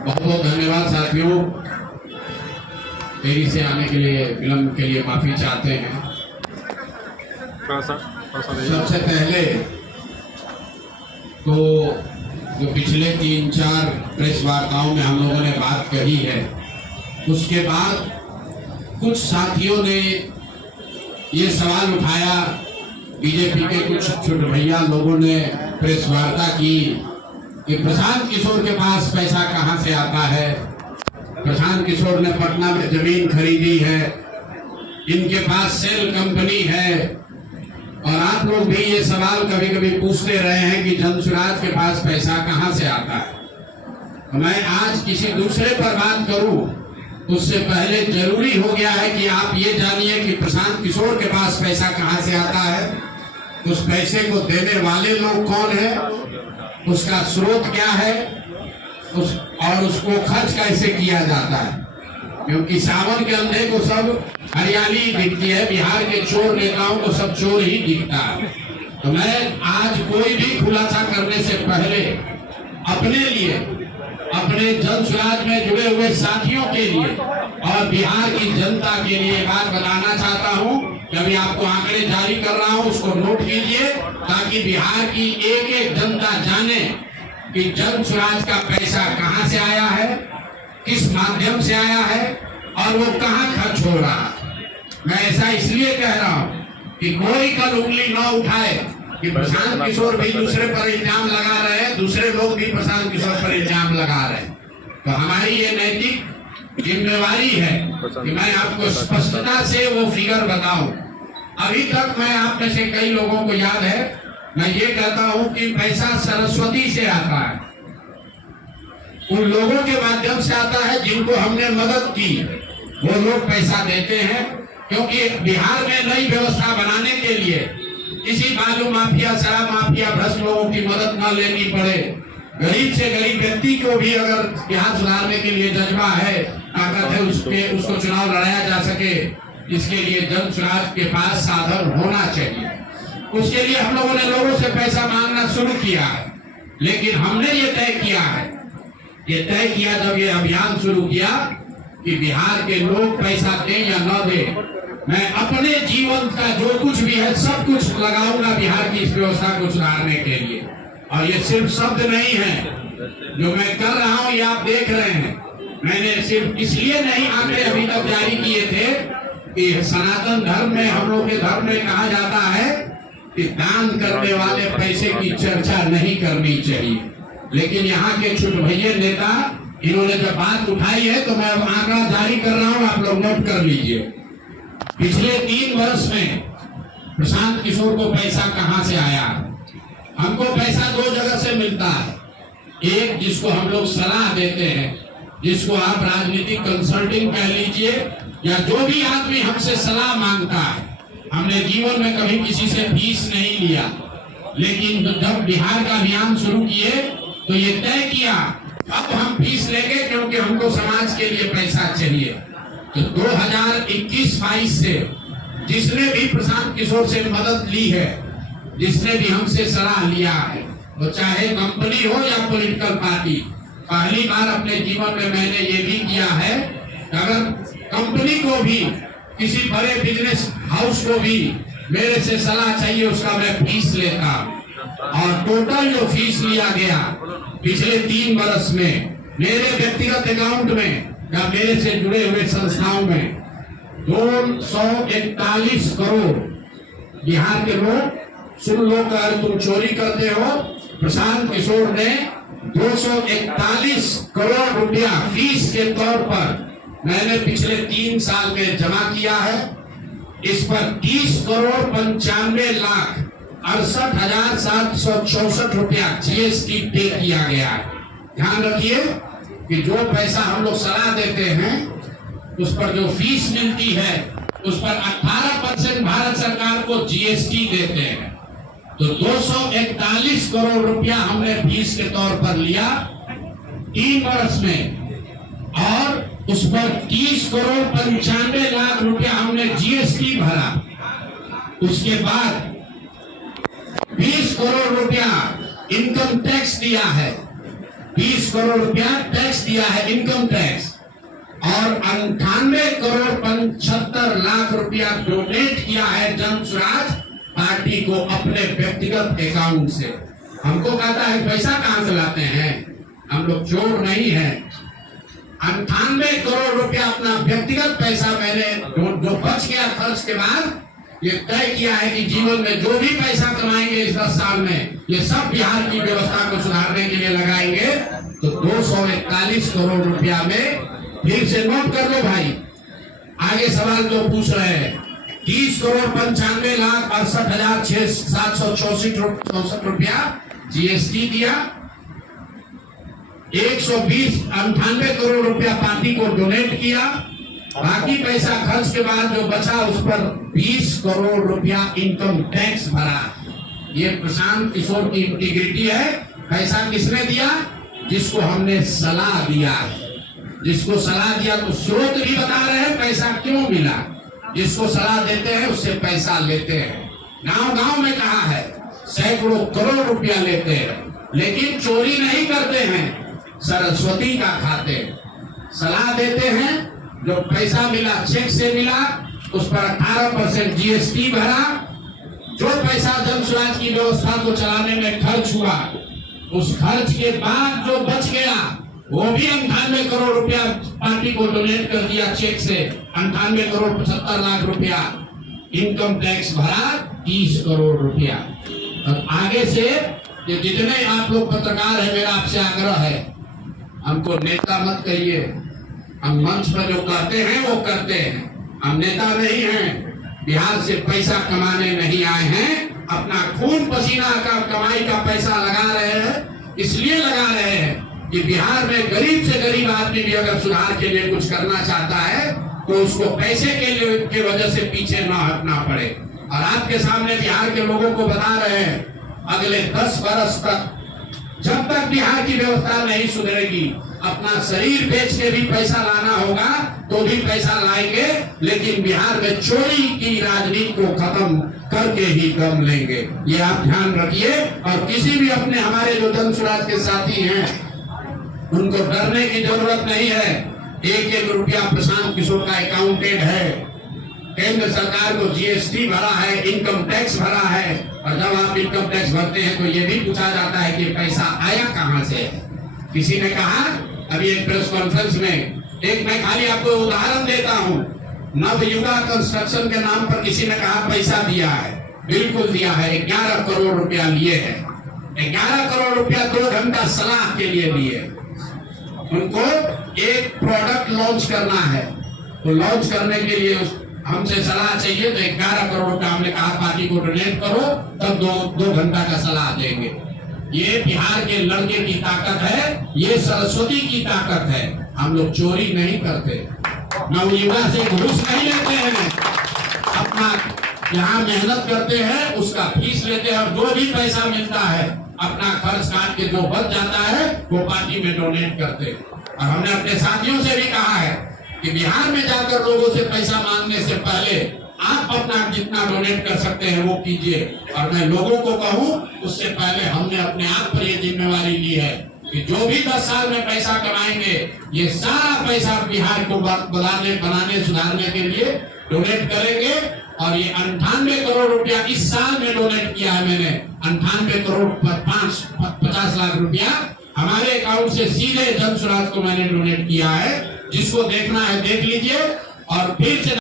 बहुत बहुत धन्यवाद साथियों। देरी से आने के लिए, विलंब के लिए माफी चाहते हैं। सबसे पहले तो जो पिछले 3-4 प्रेस वार्ताओं में हम लोगों ने बात कही है, उसके बाद कुछ साथियों ने ये सवाल उठाया, बीजेपी के कुछ छोटे भैया लोगों ने प्रेस वार्ता की कि प्रशांत किशोर के पास पैसा कहां से आता है। प्रशांत किशोर ने पटना में जमीन खरीदी है, इनके पास सेल कंपनी है। और आप लोग भी ये सवाल कभी कभी पूछते रहे हैं कि जनसुराज के पास पैसा कहां से आता है। तो मैं आज किसी दूसरे पर बात करूं उससे पहले जरूरी हो गया है कि आप ये जानिए कि प्रशांत किशोर के पास पैसा कहां से आता है, उस पैसे को देने वाले लोग कौन है, उसका स्रोत क्या है, और उसको खर्च कैसे किया जाता है। क्योंकि सावन के अंधे को सब हरियाली दिखती है, बिहार के चोर नेताओं को सब चोर ही दिखता है। तो मैं आज कोई भी खुलासा करने से पहले अपने लिए, अपने जनसुराज में जुड़े हुए साथियों के लिए और बिहार की जनता के लिए बात बताना चाहता हूं। अभी आपको आंकड़े जारी कर रहा हूं, उसको नोट कीजिए ताकि बिहार की एक एक जनता जाने कि जनसुराज का पैसा कहां से आया है, किस माध्यम से आया है और वो कहां खर्च हो रहा है। मैं ऐसा इसलिए कह रहा हूं कि कोई कल उंगली न उठाए कि प्रशांत किशोर भी दूसरे पर इल्जाम लगा रहे हैं, दूसरे लोग भी प्रशांत किशोर पर इल्जाम लगा रहे हैं। तो हमारी ये नैतिक जिम्मेवारी है कि मैं आपको स्पष्टता से वो फिगर बताऊं। अभी तक मैं आप में से कई लोगों को याद है, मैं ये कहता हूं कि पैसा सरस्वती से आता है, उन लोगों के माध्यम से आता है जिनको हमने मदद की, वो लोग पैसा देते हैं। क्योंकि बिहार में नई व्यवस्था बनाने के लिए किसी बालू माफिया, शराब माफिया, भ्रष्ट लोगों की मदद न लेनी पड़े, गरीब से गरीब व्यक्ति को भी अगर बिहार सुधारने के लिए जज्बा है, ताकत है, उसको चुनाव लड़ाया जा सके, इसके लिए जनसुराज के पास साधन होना चाहिए। उसके लिए हम लोगों ने लोगों से पैसा मांगना शुरू किया है, लेकिन हमने ये तय किया जब ये अभियान शुरू किया कि बिहार के लोग पैसा दें या न दें, मैं अपने जीवन का जो कुछ भी है सब कुछ लगाऊंगा बिहार की इस व्यवस्था को सुधारने के लिए। और ये सिर्फ शब्द नहीं है जो मैं कर रहा हूं, ये आप देख रहे हैं। मैंने सिर्फ इसलिए नहीं आंकड़े अभी तक जारी किए थे कि सनातन धर्म में, हम लोग के धर्म में कहा जाता है कि दान करने वाले पैसे की चर्चा नहीं करनी चाहिए। लेकिन यहाँ के छोटे भैया नेता, इन्होंने जब बात उठाई है तो मैं अब आंकड़ा जारी कर रहा हूँ, आप लोग नोट कर लीजिए। पिछले 3 वर्ष में प्रशांत किशोर को पैसा कहां से आया। हमको पैसा 2 जगह से मिलता है। एक, जिसको हम लोग सलाह देते हैं, जिसको आप राजनीतिक कंसल्टिंग कह लीजिए, या जो भी आदमी हमसे सलाह मांगता है। हमने जीवन में कभी किसी से फीस नहीं लिया, लेकिन जब बिहार का अभियान शुरू किए तो ये तय किया अब हम फीस लेंगे, क्योंकि हमको समाज के लिए पैसा चाहिए। तो 2021-22 से जिसने भी प्रशांत किशोर से मदद ली है, जिसने भी हमसे सलाह लिया है, वो चाहे कंपनी हो या पॉलिटिकल पार्टी, पहली बार अपने जीवन में मैंने ये भी किया है कि अगर कंपनी को भी, किसी बड़े बिजनेस हाउस को भी मेरे से सलाह चाहिए, उसका मैं फीस लेता। और टोटल जो फीस लिया गया पिछले 3 वर्ष में मेरे व्यक्तिगत अकाउंट में या मेरे से जुड़े हुए संस्थाओं में 241 करोड़। बिहार के लोग सुन लो, कर तुम चोरी करते हो, प्रशांत किशोर ने 241 करोड़ रुपया फीस के तौर पर मैंने पिछले 3 साल में जमा किया है। इस पर 30 करोड़ 95 लाख 68,764 रुपया GST पे किया गया है। ध्यान रखिए कि जो पैसा हम लोग सलाह देते हैं, उस पर जो फीस मिलती है, उस पर 18% भारत सरकार को GST देते हैं। तो 241 करोड़ रुपया हमने फीस के तौर पर लिया 3 वर्ष में, और उस पर 30 करोड़ 95 लाख रुपया हमने GST भरा। उसके बाद 20 करोड़ रुपया इनकम टैक्स दिया है। 20 करोड़ रुपया टैक्स दिया है, इनकम टैक्स, और 98 करोड़ 75 लाख रुपया डोनेट किया है जन स्वराज पार्टी को अपने व्यक्तिगत अकाउंट से। हमको कहता है पैसा कहां से लाते हैं, हम लोग चोर नहीं है। 98 करोड़ रुपया अपना व्यक्तिगत पैसा मैंने जो बच गया खर्च के बाद ये तय किया है कि जीवन में जो भी पैसा कमाएंगे इस 10 साल में ये सब बिहार की व्यवस्था को सुधारने के लिए लगाएंगे। तो 241 करोड़ रुपया में फिर से नोट कर लो भाई, आगे सवाल जो पूछ रहे हैं, 30 करोड़ 95 लाख 68,764 रुपया जीएसटी दिया, 198 करोड़ रुपया पार्टी को डोनेट किया, बाकी पैसा खर्च के बाद जो बचा उस पर 20 करोड़ रुपया इनकम टैक्स भरा। ये प्रशांत किशोर की इंटीग्रिटी है। पैसा किसने दिया? जिसको हमने सलाह दिया, जिसको सलाह दिया तो स्रोत भी बता रहे हैं पैसा क्यों मिला। जिसको सलाह देते हैं उससे पैसा लेते हैं। गांव गांव में कहा है सैकड़ों करोड़ रुपया लेते हैं, लेकिन चोरी नहीं करते हैं, सरस्वती का खाते। सलाह देते हैं, जो पैसा मिला चेक से मिला उस पर 18% जीएसटी भरा, जो पैसा जन स्वराज की व्यवस्था को चलाने में खर्च हुआ उस खर्च के बाद जो बच गया वो भी 98 करोड़ रुपया पार्टी को डोनेट कर दिया चेक से, 98 करोड़ 75 लाख रुपया इनकम टैक्स भरा, 30 करोड़ रुपया। और आगे से जितने आप लोग पत्रकार है, मेरा आपसे आग्रह है, हमको नेता मत कहिए। हम मंच पर जो कहते हैं वो करते हैं, हम नेता नहीं हैं, बिहार से पैसा कमाने नहीं आए हैं। अपना खून पसीना का कमाई का पैसा लगा रहे हैं, इसलिए लगा रहे हैं कि बिहार में गरीब से गरीब आदमी भी अगर सुधार के लिए कुछ करना चाहता है तो उसको पैसे के लिए की वजह से पीछे ना हटना पड़े। और आपके सामने बिहार के लोगों को बता रहे हैं, अगले 10 बरस तक जब तक बिहार की व्यवस्था नहीं सुधरेगी, अपना शरीर बेच के भी पैसा लाना होगा तो भी पैसा लाएंगे, लेकिन बिहार में चोरी की राजनीति को खत्म करके ही दम लेंगे। ये आप ध्यान रखिए। और किसी भी अपने हमारे जो जन स्वराज के साथी हैं उनको डरने की जरूरत नहीं है। 1-1 रुपया प्रशांत किशोर का अकाउंटेड है, केंद्र सरकार को जीएसटी भरा है, इनकम टैक्स भरा है। और जब आप इनकम टैक्स भरते हैं तो ये भी पूछा जाता है कि पैसा आया कहां से। किसी ने कहा अभी एक प्रेस कॉन्फ्रेंस में, एक मैं खाली आपको उदाहरण देता हूं, नवयुगा कंस्ट्रक्शन के नाम पर किसी ने कहा पैसा दिया है, बिल्कुल दिया है। 11 करोड़ रुपया लिए है, 11 करोड़ रुपया 2 घंटा सलाह के लिए लिए। उनको एक प्रोडक्ट लॉन्च करना है, तो लॉन्च करने के लिए हमसे सलाह चाहिए, तो 11 करोड़ रुपया हमने कहा पार्टी को डोनेट करो, तब 2 घंटा का सलाह देंगे। ये बिहार के लड़के की ताकत है, ये सरस्वती की ताकत है। हम लोग चोरी नहीं करते, नवयुगा से घूस नहीं लेते हैं, अपना यहाँ मेहनत करते हैं उसका फीस लेते हैं, और जो भी पैसा मिलता है अपना खर्च काट के जो बच जाता है वो पार्टी में डोनेट करते हैं। और हमने अपने साथियों से भी कहा है कि बिहार में जाकर लोगों से पैसा मांगने से पहले आप अपना जितना डोनेट कर सकते हैं वो कीजिए। और मैं लोगों को कहूं उससे पहले हमने अपने आप पर ये जिम्मेवारी ली है कि जो भी 10 साल में पैसा कमाएंगे ये सारा पैसा बिहार को बनाने सुधारने के लिए डोनेट करेंगे। और ये 98 करोड़ रुपया इस साल में डोनेट किया है मैंने, 98 करोड़ 50 लाख रुपया हमारे अकाउंट से सीधे जन स्वराज को मैंने डोनेट किया है। जिसको देखना है देख लीजिए। और फिर से